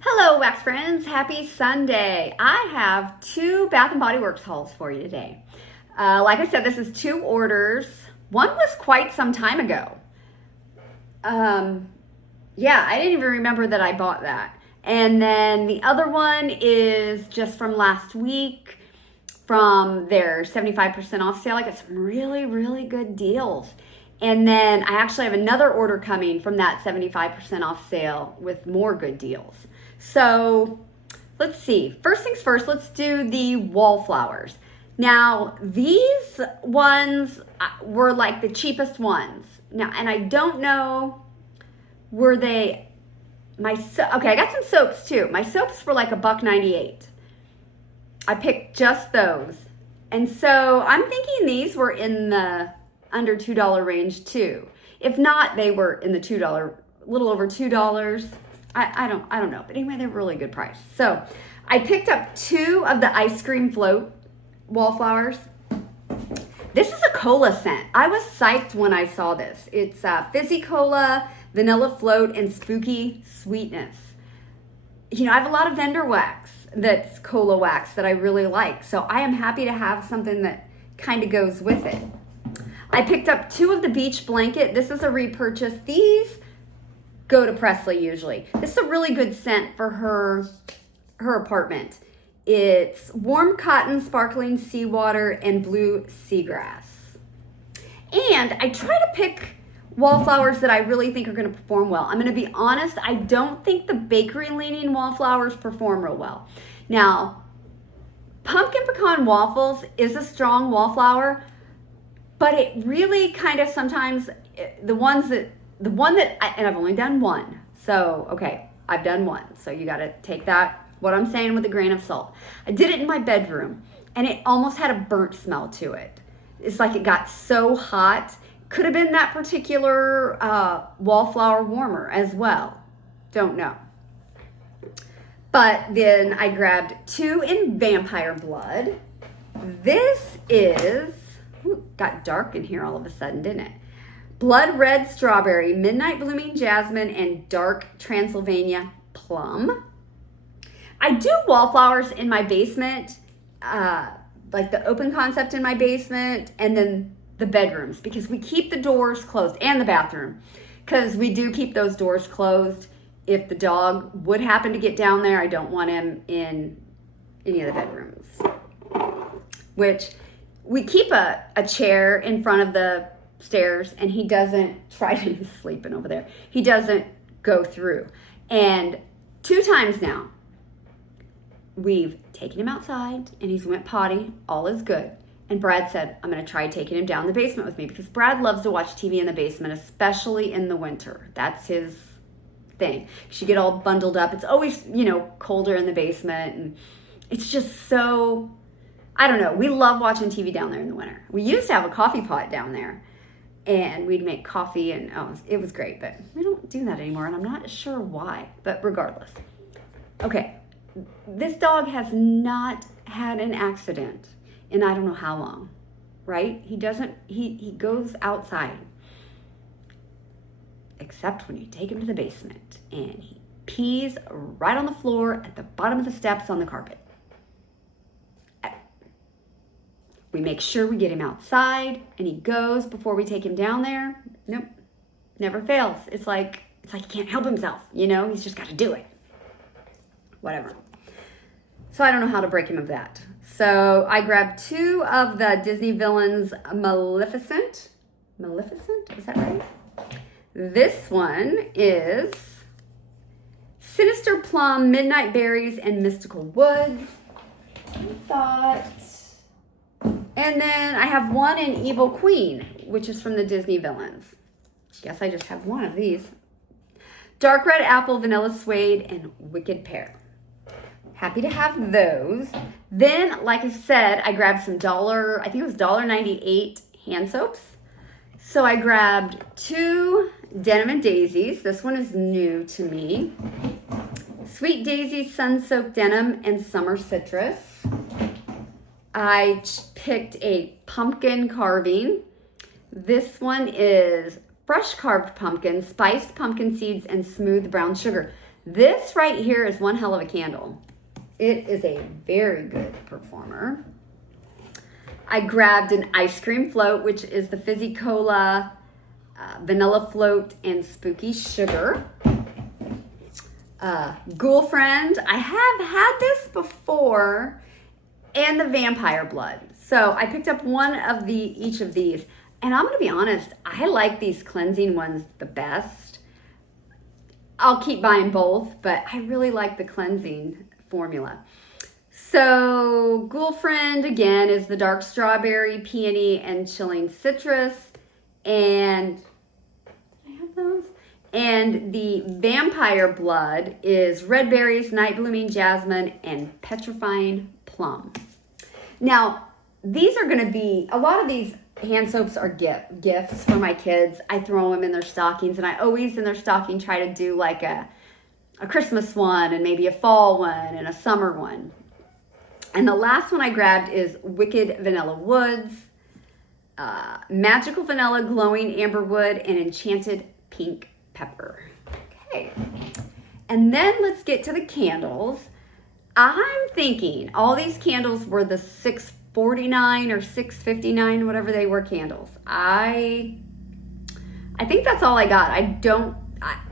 Hello, wax friends. Happy Sunday. I have two Bath & Body Works hauls for you today. Like I said, this is two orders. One was quite some time ago. Yeah, I didn't even remember that I bought that. And then the other one is just from last week from their 75% off sale. I got some really, really good deals. And then I actually have another order coming from that 75% off sale with more good deals. So let's see. First things first, let's do the Wallflowers. Now, these ones were like the cheapest ones. Now, and I don't know, were they, okay, I got some soaps too. My soaps were like $1.98. I picked just those. And so I'm thinking these were in the under $2 range too. If not, they were in the $2, a little over $2. I don't know, but anyway, they're really good price. So I picked up two of the ice cream float Wallflowers. This is a cola scent. I was psyched when I saw this. It's fizzy cola, vanilla float, and spooky sweetness. You know, I have a lot of vendor wax that's cola wax that I really like. So I am happy to have something that kind of goes with it. I picked up two of the beach blanket. This is a repurchase. These go to Presley usually. This is a really good scent for her apartment. It's warm cotton, sparkling seawater, and blue seagrass. And I try to pick Wallflowers that I really think are going to perform well. I'm going to be honest, I don't think the bakery leaning Wallflowers perform real well. Now, pumpkin pecan waffles is a strong Wallflower, but it really kind of sometimes, and I've only done one. So, okay, I've done one. So you got to take that, what I'm saying, with a grain of salt. I did it in my bedroom, and it almost had a burnt smell to it. It's like it got so hot. Could have been that particular Wallflower warmer as well. Don't know. But then I grabbed two in Vampire Blood. This is, got dark in here all of a sudden, didn't it? Blood Red Strawberry, Midnight Blooming Jasmine, and Dark Transylvania Plum. I do Wallflowers in my basement, like the open concept in my basement, and then the bedrooms, because we keep the doors closed, and the bathroom, because we do keep those doors closed. If the dog would happen to get down there, I don't want him in any of the bedrooms. Which, we keep a chair in front of the stairs, and he doesn't try to, he's sleeping over there. He doesn't go through. And 2 times now, we've taken him outside, and he's went potty. All is good. And Brad said, I'm going to try taking him down the basement with me, because Brad loves to watch TV in the basement, especially in the winter. That's his thing. You get all bundled up. It's always, colder in the basement, and it's just so, I don't know. We love watching TV down there in the winter. We used to have a coffee pot down there, and we'd make coffee, and it was great, but we don't do that anymore, and I'm not sure why, but regardless. Okay, this dog has not had an accident in I don't know how long, right? He goes outside, except when you take him to the basement, and he pees right on the floor at the bottom of the steps on the carpet. We make sure we get him outside, and he goes before we take him down there. Nope, never fails. It's like he can't help himself, he's just got to do it. Whatever. So I don't know how to break him of that. So I grabbed two of the Disney Villains Maleficent. Maleficent, is that right? This one is Sinister Plum, Midnight Berries, and Mystical Woods. And then I have one in Evil Queen, which is from the Disney Villains. Guess I just have one of these. Dark Red Apple, Vanilla Suede, and Wicked Pear. Happy to have those. Then, like I said, I grabbed some I think it was $1.98 hand soaps. So I grabbed two Denim and Daisies. This one is new to me. Sweet Daisy, Sun Soaked Denim, and Summer Citrus. I picked a pumpkin carving. This one is fresh carved pumpkin, spiced pumpkin seeds, and smooth brown sugar. This right here is one hell of a candle. It is a very good performer. I grabbed an ice cream float, which is the Fizzy Cola, Vanilla Float, and Spooky Sugar. Ghoul Friend, I have had this before, and the Vampire Blood. So I picked up one of each of these, and I'm gonna be honest, I like these cleansing ones the best. I'll keep buying both, but I really like the cleansing formula. So Ghoul Friend, again, is the dark strawberry, peony, and chilling citrus, and I have those. And the Vampire Blood is red berries, night blooming jasmine, and petrifying plum. Now, these are going to be, a lot of these hand soaps are gifts for my kids. I throw them in their stockings, and I always in their stocking try to do like a Christmas one, and maybe a fall one, and a summer one. And the last one I grabbed is Wicked Vanilla Woods, Magical Vanilla Glowing Amberwood, and Enchanted Pink Pepper. Okay. And then let's get to the candles. I'm thinking all these candles were the $6.49 or $6.59, whatever they were candles. I think that's all I got.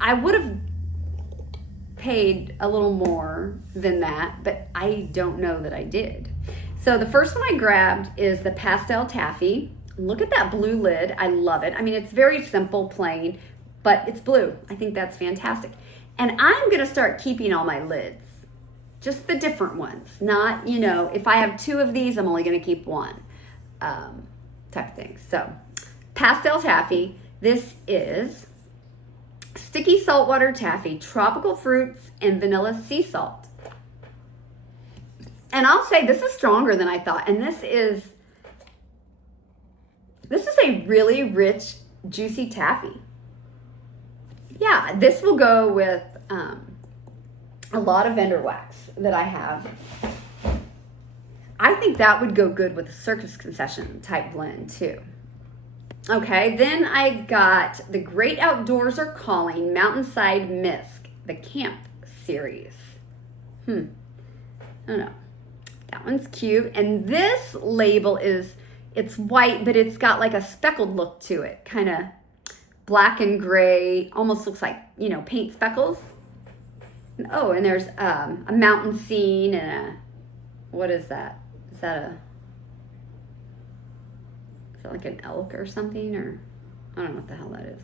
I would have paid a little more than that, but I don't know that I did. So the first one I grabbed is the Pastel Taffy. Look at that blue lid. I love it. I mean, it's very simple, plain, but it's blue. I think that's fantastic. And I'm going to start keeping all my lids, just the different ones. Not, if I have two of these, I'm only going to keep one type of thing. So Pastel Taffy. This is Sticky Saltwater Taffy, Tropical Fruits, and Vanilla Sea Salt. And I'll say this is stronger than I thought. And this is a really rich, juicy taffy. Yeah, this will go with a lot of vendor wax that I have. I think that would go good with a Circus Concession type blend too. Okay, then I got the Great Outdoors Are Calling Mountainside Mist, the Camp series. I don't know. That one's cute. And this label it's white, but it's got like a speckled look to it. Kind of black and gray, almost looks like, paint speckles. Oh, and there's a mountain scene and what is that? Is that like an elk or something? Or I don't know what the hell that is.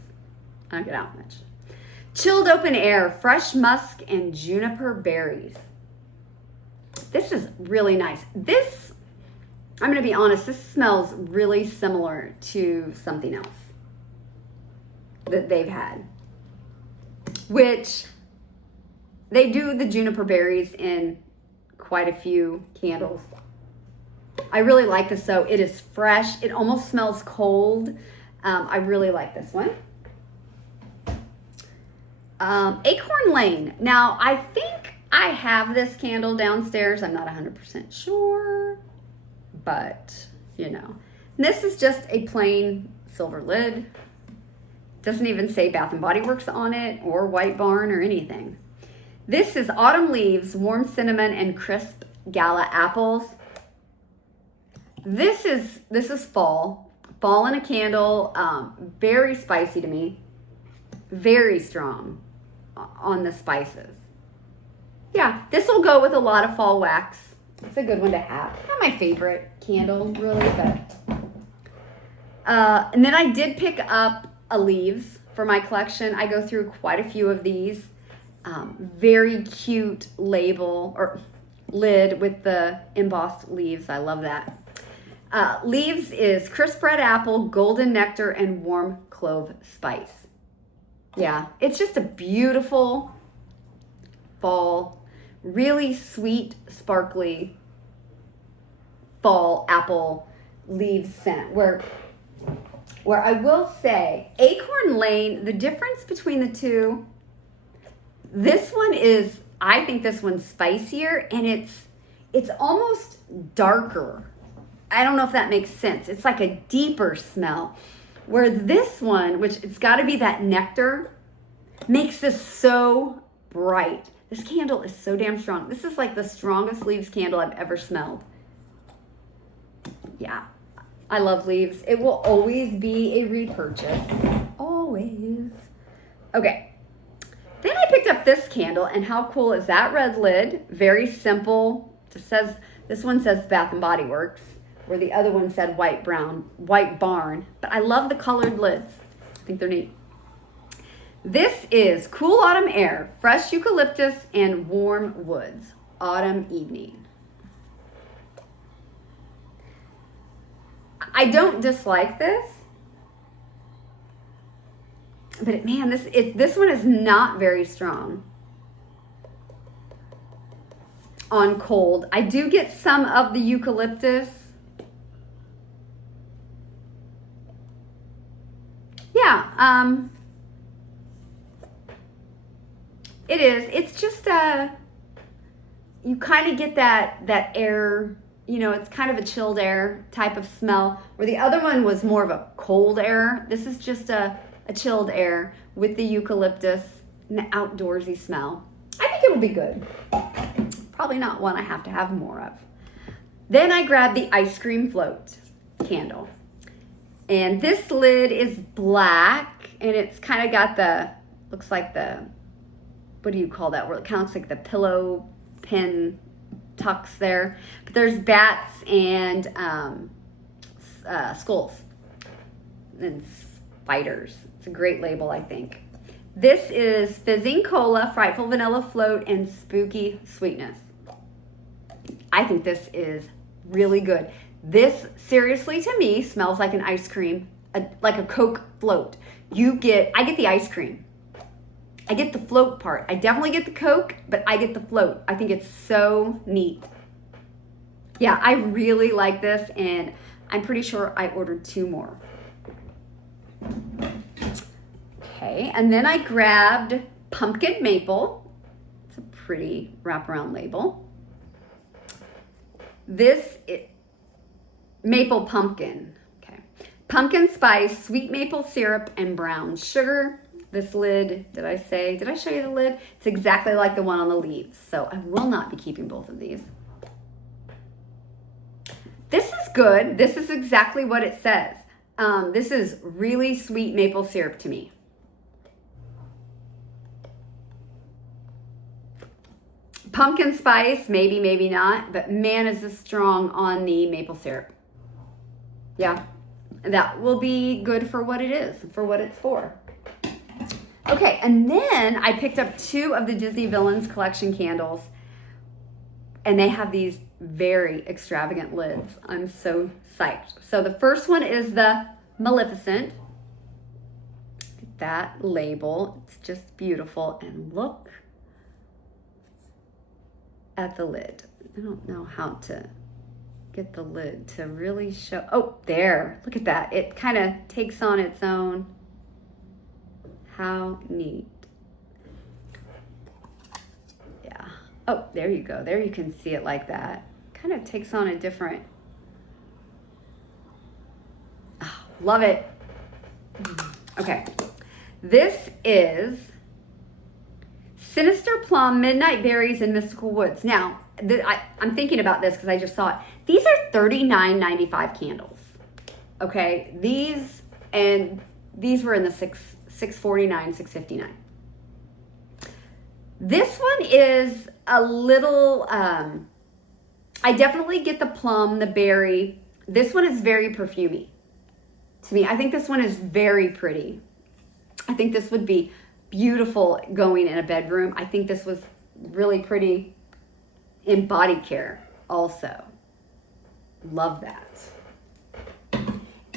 I don't get out much. Chilled Open Air, Fresh Musk and Juniper Berries. This is really nice. This, I'm going to be honest, this smells really similar to something else that they've had, which they do the juniper berries in quite a few candles. I really like this though. It is fresh. It almost smells cold. I really like this one. Acorn Lane. Now, I think I have this candle downstairs. I'm not 100% sure, but this is just a plain silver lid. Doesn't even say Bath & Body Works on it or White Barn or anything. This is Autumn Leaves, Warm Cinnamon, and Crisp Gala Apples. This is fall. Fall in a candle. Very spicy to me. Very strong on the spices. Yeah, this will go with a lot of fall wax. It's a good one to have. Not my favorite candle, really, but... and then I did pick up a leaves for my collection. I go through quite a few of these. Very cute label or lid with the embossed leaves. I love that. Leaves is crisp red apple, golden nectar, and warm clove spice. Yeah, it's just a beautiful fall, really sweet, sparkly fall apple leaf scent. Where I will say, Acorn Lane, the difference between the two, this one is, I think this one's spicier, and it's almost darker. I don't know if that makes sense. It's like a deeper smell. Where this one, which it's got to be that nectar, makes this so bright. This candle is so damn strong. This is like the strongest leaves candle I've ever smelled. Yeah, I love leaves. It will always be a repurchase. Always. Okay. Then I picked up this candle, and how cool is that red lid? Very simple. Just says, this one says Bath and Body Works, where the other one said White Barn. But I love the colored lids. I think they're neat. This is Cool Autumn Air, Fresh Eucalyptus and Warm Woods, Autumn Evening. I don't dislike this, but man, this one is not very strong on cold. I do get some of the eucalyptus. Yeah, it is. It's just you kind of get that air, you know, it's kind of a chilled air type of smell, where the other one was more of a cold air. This is just a chilled air with the eucalyptus and the outdoorsy smell. I think it will be good. Probably not one I have to have more of. Then I grabbed the ice cream float candle. And this lid is black, and it's kind of got looks like what do you call that? Where it kind of looks like the pillow pin tucks there. But there's bats and skulls and spiders. It's a great label, I think. This is Fizzing Cola, Frightful Vanilla Float, and Spooky Sweetness. I think this is really good. This, seriously, to me, smells like an ice cream, like a Coke float. I get the ice cream. I get the float part. I definitely get the Coke, but I get the float. I think it's so neat. Yeah, I really like this, and I'm pretty sure I ordered 2 more. Okay, and then I grabbed Pumpkin Maple. It's a pretty wraparound label. This is Maple Pumpkin. Okay, pumpkin spice, sweet maple syrup, and brown sugar. This lid, did I show you the lid? It's exactly like the one on the leaves, so I will not be keeping both of these. This is good. This is exactly what it says. This is really sweet maple syrup to me. Pumpkin spice, maybe, maybe not, but man, is this strong on the maple syrup. Yeah, that will be good for what it is, for what it's for. Okay, and then I picked up 2 of the Disney Villains collection candles, and they have these very extravagant lids. I'm so psyched. So the first one is the Maleficent. That label, it's just beautiful, and look at the lid. I don't know how to get the lid to really show. Oh, there, look at that. It kind of takes on its own. How neat. Yeah. Oh, there you go. There you can see it like that. Kind of takes on a different. Oh, love it. Okay. This is Sinister Plum, Midnight Berries, and Mystical Woods. Now, I'm thinking about this because I just saw it. These are $39.95 candles. Okay, these were in the $6.49, $6.59. This one is a little. I definitely get the plum, the berry. This one is very perfumey to me. I think this one is very pretty. I think this would be beautiful going in a bedroom. I think this was really pretty in body care also. Love that.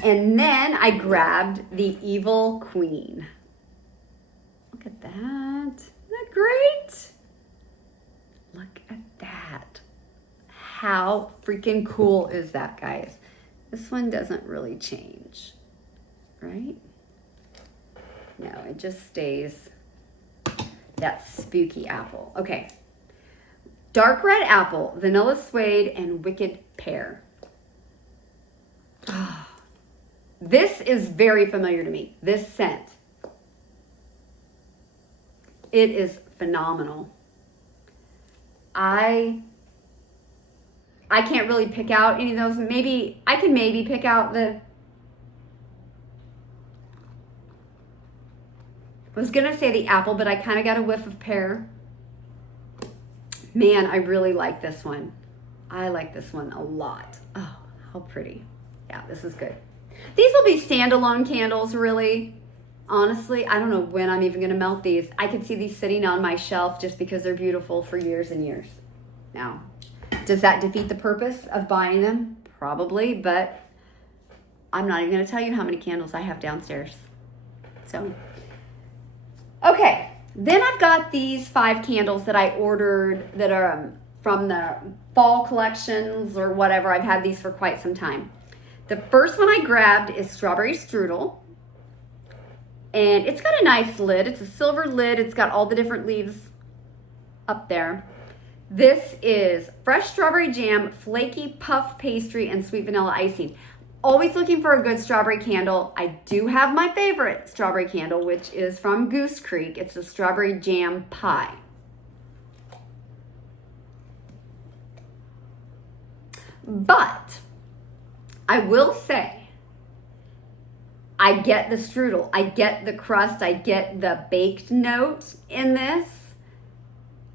And then I grabbed the Evil Queen. Look at that. Isn't that great? Look at that. How freaking cool is that, guys? This one doesn't really change, right? No, it just stays that spooky apple. Okay. Dark red apple, vanilla suede, and wicked pear. This is very familiar to me, this scent. It is phenomenal. I can't really pick out any of those. Maybe I can pick out the, I was gonna say the apple, but I kind of got a whiff of pear. Man, I really like this one. I like this one a lot. Oh, how pretty. Yeah, this is good. These will be standalone candles, really. Honestly, I don't know when I'm even gonna melt these. I could see these sitting on my shelf just because they're beautiful for years and years. Now, does that defeat the purpose of buying them? Probably, but I'm not even gonna tell you how many candles I have downstairs. So, okay. Then I've got these 5 candles that I ordered that are from the fall collections or whatever. I've had these for quite some time. The first one I grabbed is Strawberry Strudel. And it's got a nice lid. It's a silver lid. It's got all the different leaves up there. This is fresh strawberry jam, flaky puff pastry, and sweet vanilla icing. Always looking for a good strawberry candle. I do have my favorite strawberry candle, which is from Goose Creek. It's a strawberry jam pie. But I will say, I get the strudel, I get the crust, I get the baked note in this,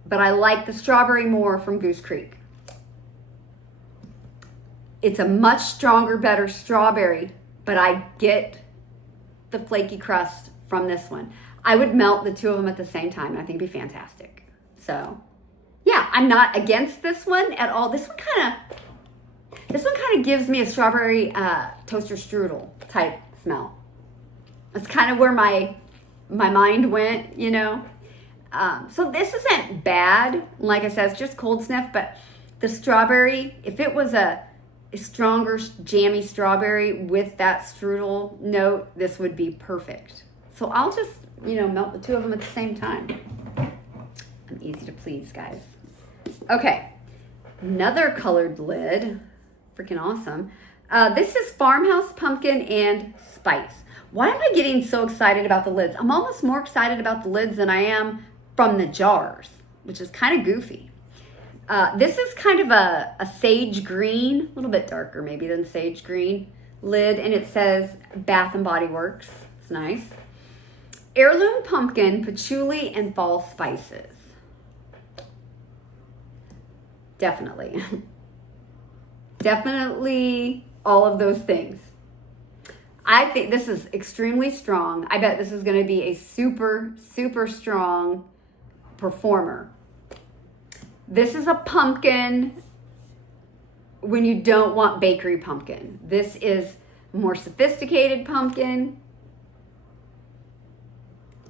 but I like the strawberry more from Goose Creek. It's a much stronger, better strawberry, but I get the flaky crust from this one. I would melt the two of them at the same time. I think it'd be fantastic. So, yeah, I'm not against this one at all. This one kind of gives me a strawberry toaster strudel type smell. That's kind of where my mind went, you know. So this isn't bad. Like I said, it's just cold sniff, but the strawberry, if it was a stronger jammy strawberry with that strudel note, this would be perfect. So I'll just, melt the two of them at the same time. I'm easy to please, guys. Okay, another colored lid. Freaking awesome. This is Farmhouse Pumpkin and Spice. Why am I getting so excited about the lids? I'm almost more excited about the lids than I am from the jars, which is kind of goofy. This is kind of a sage green, a little bit darker maybe than sage green lid, and it says Bath and Body Works. It's nice. Heirloom pumpkin, patchouli, and fall spices. Definitely. Definitely all of those things. I think this is extremely strong. I bet this is going to be a super, super strong performer. This is a pumpkin when you don't want bakery pumpkin. This is more sophisticated pumpkin.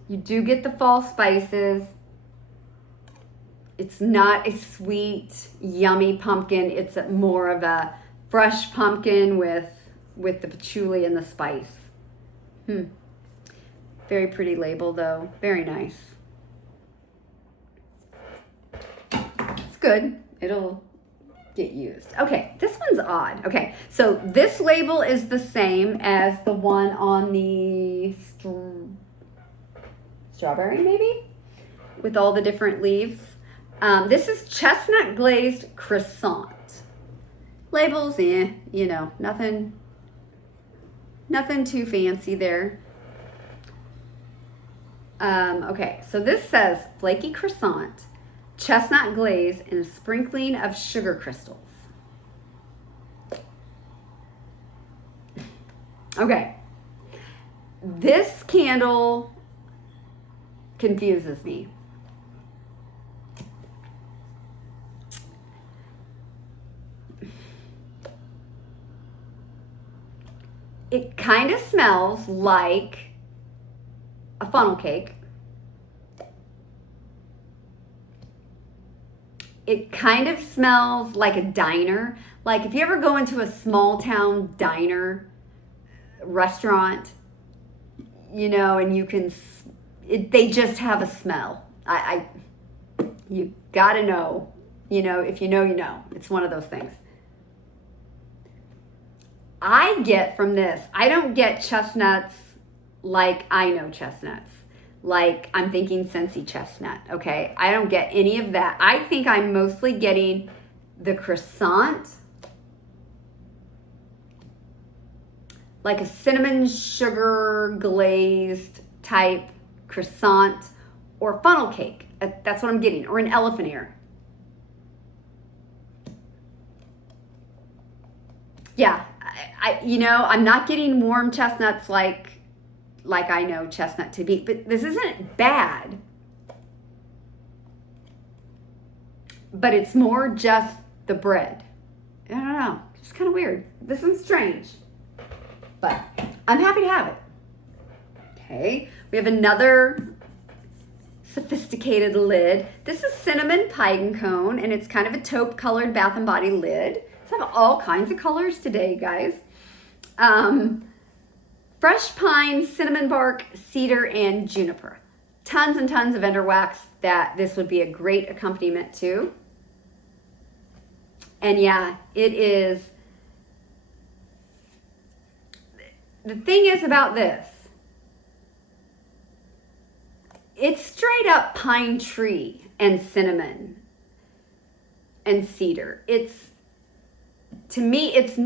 You do get the fall spices. It's not a sweet, yummy pumpkin. It's more of a fresh pumpkin with the patchouli and the spice. Very pretty label though. Very nice. It's good. It'll get used. Okay, this one's odd. Okay, so this label is the same as the one on the strawberry maybe? With all the different leaves. This is chestnut glazed croissant. Labels, nothing too fancy there. Okay, so this says flaky croissant, chestnut glaze, and a sprinkling of sugar crystals. Okay, this candle confuses me. It kind of smells like a funnel cake. It kind of smells like a diner. Like if you ever go into a small town diner, restaurant, and you can, they just have a smell. You gotta know, if you know, you know. It's one of those things. I get from this, I don't get chestnuts like I know chestnuts. like I'm thinking Scentsy chestnut, okay? I don't get any of that. I think I'm mostly getting the croissant, like a cinnamon sugar glazed type croissant or funnel cake. That's what I'm getting, or an elephant ear. Yeah, I'm not getting warm chestnuts like I know chestnut to be, but this isn't bad. But it's more just the bread. I don't know, it's kind of weird. This one's strange, but I'm happy to have it. Okay, we have another sophisticated lid. This is cinnamon pine cone, and it's kind of a taupe colored Bath and Body lid. It's have all kinds of colors today, guys. Fresh pine, cinnamon bark, cedar, and juniper. Tons and tons of ender wax that this would be a great accompaniment to. And yeah, it is. The thing is about this, it's straight up pine tree and cinnamon and cedar. To me, it's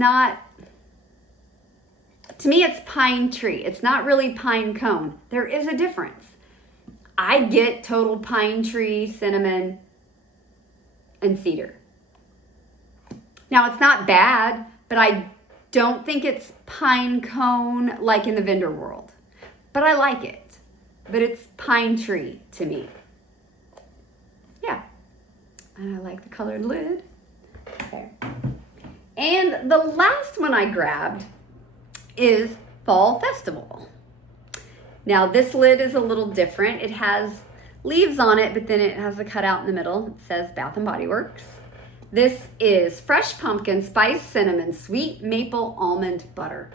pine tree. It's not really pine cone. There is a difference. I get total pine tree, cinnamon, and cedar. Now, it's not bad, but I don't think it's pine cone like in the vendor world. But I like it. But it's pine tree to me. Yeah. And I like the colored lid. Okay. And the last one I grabbed is Fall Festival. Now this lid is a little different. It has leaves on it, but then it has a cutout in the middle. It says Bath and Body Works. This is fresh pumpkin, spiced cinnamon, sweet maple almond butter.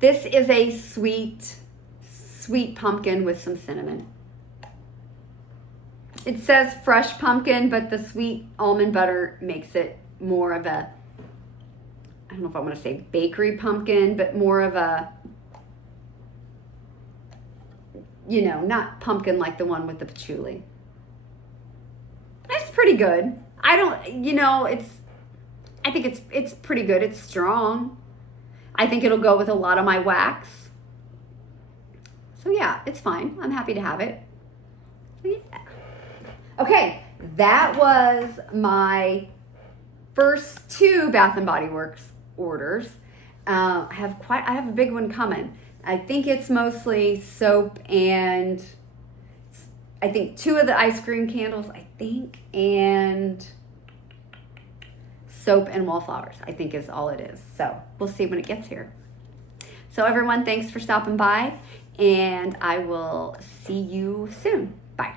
This is a sweet pumpkin with some cinnamon. It says fresh pumpkin, but the sweet almond butter makes it more of a, I don't know if I want to say bakery pumpkin, but more of a, not pumpkin like the one with the patchouli. It's pretty good. I think it's pretty good. It's strong. I think it'll go with a lot of my wax. So yeah, it's fine. I'm happy to have it. So yeah. Okay, that was my first 2 Bath and Body Works orders. I have a big one coming. I think it's mostly soap and I think 2 of the ice cream candles, and soap and Wallflowers, I think is all it is. So we'll see when it gets here. So everyone, thanks for stopping by, and I will see you soon. Bye.